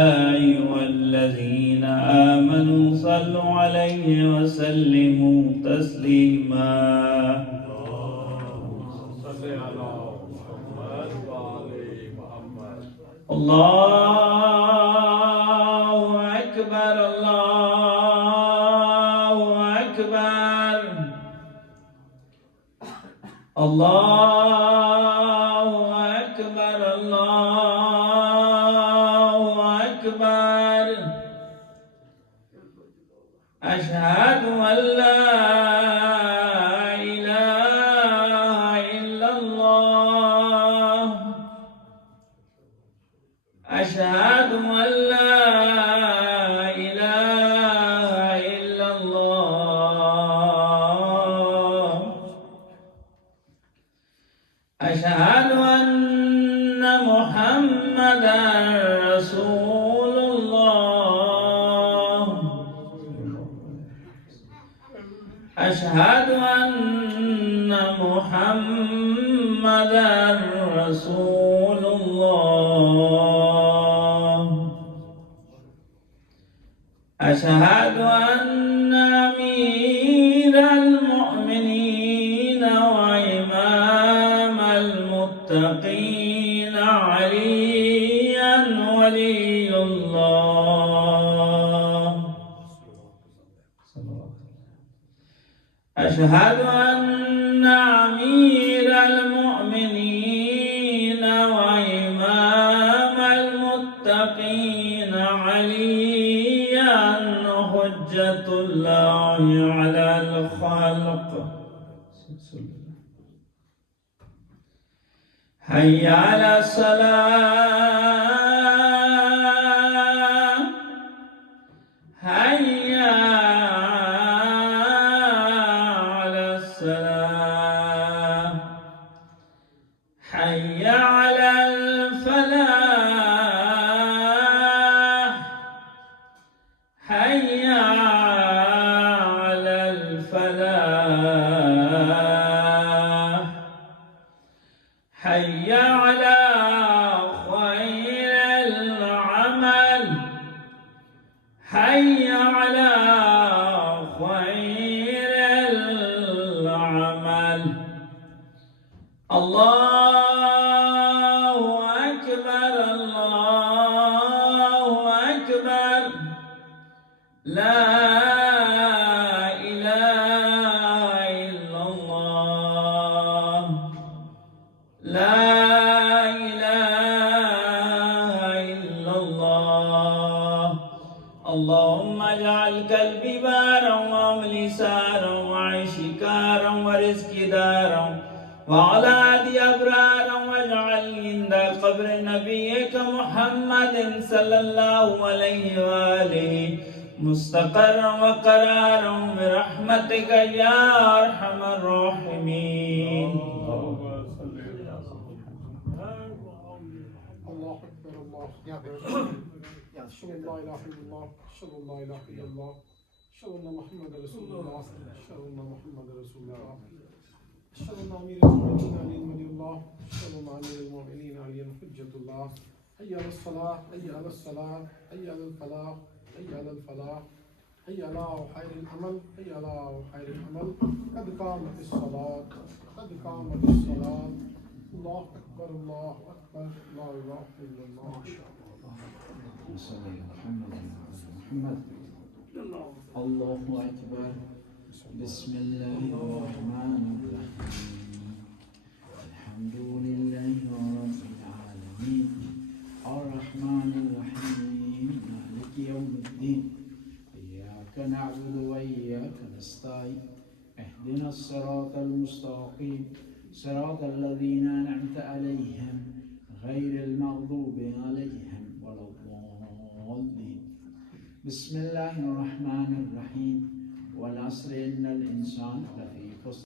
أيها الذين آمنوا صلوا عليه وسلموا تسليما. الله أكبر الله أكبر الله أكبر الله أكبر. أشهد أن لا إله إلا الله. أشهد أن لا إله إلا الله. أشهد أن محمدا رسول الله. أشهد أن محمدا رسول الله. أشهد أن أمير المؤمنين وإمام المتقين عليا ولي الله. أشهد أن أمير المؤمنين وإمام المتقين عليا حجة الله على الخلق. حي على الصلاة. حي على الصلاة. حي على الفلاح. حي على الفلاح. حي على خير العمل. حي على خير العمل. الله أكبر الله أكبر. لا إله إلا الله. لا إله إلا الله. اللهم اجعل قلبي بارا وعملي سارا وعيشي كارا ورزقي دارا وأولادي أبرارا واجعلني عند قبر نبيك محمد صلى الله عليه وآله مستقرا وقرارا برحمتك يا أرحم الراحمين. الله أكبر الله أكبر. أشهد أن لا إله إلا الله. أشهد أن لا إله إلا الله. أشهد أن محمد رسول الله. أشهد أن محمد رسول الله. أشهد أن أمير المؤمنين علي ولي الله. أشهد أن أمير المؤمنين علي حجة الله. حي على الصلاة. حي على الصلاة. حي على الفلاح. حي على الفلاح. حي على خير العمل. حي على خير العمل. قد قامت الصلاة. قد قامت الصلاة. الله أكبر الله أكبر. لا إله إلا الله. محمد. الله أكبر. بسم الله الرحمن الرحيم. الحمد لله رب العالمين الرحمن الرحيم مالك يوم الدين إياك نعبد وإياك نستعين اهدنا الصراط المستقيم صراط الذين أنعمت عليهم غير المغضوب عليهم ولا الضالين. بسم الله الرحمن الرحيم. والعصر إن الإنسان لفي خسر.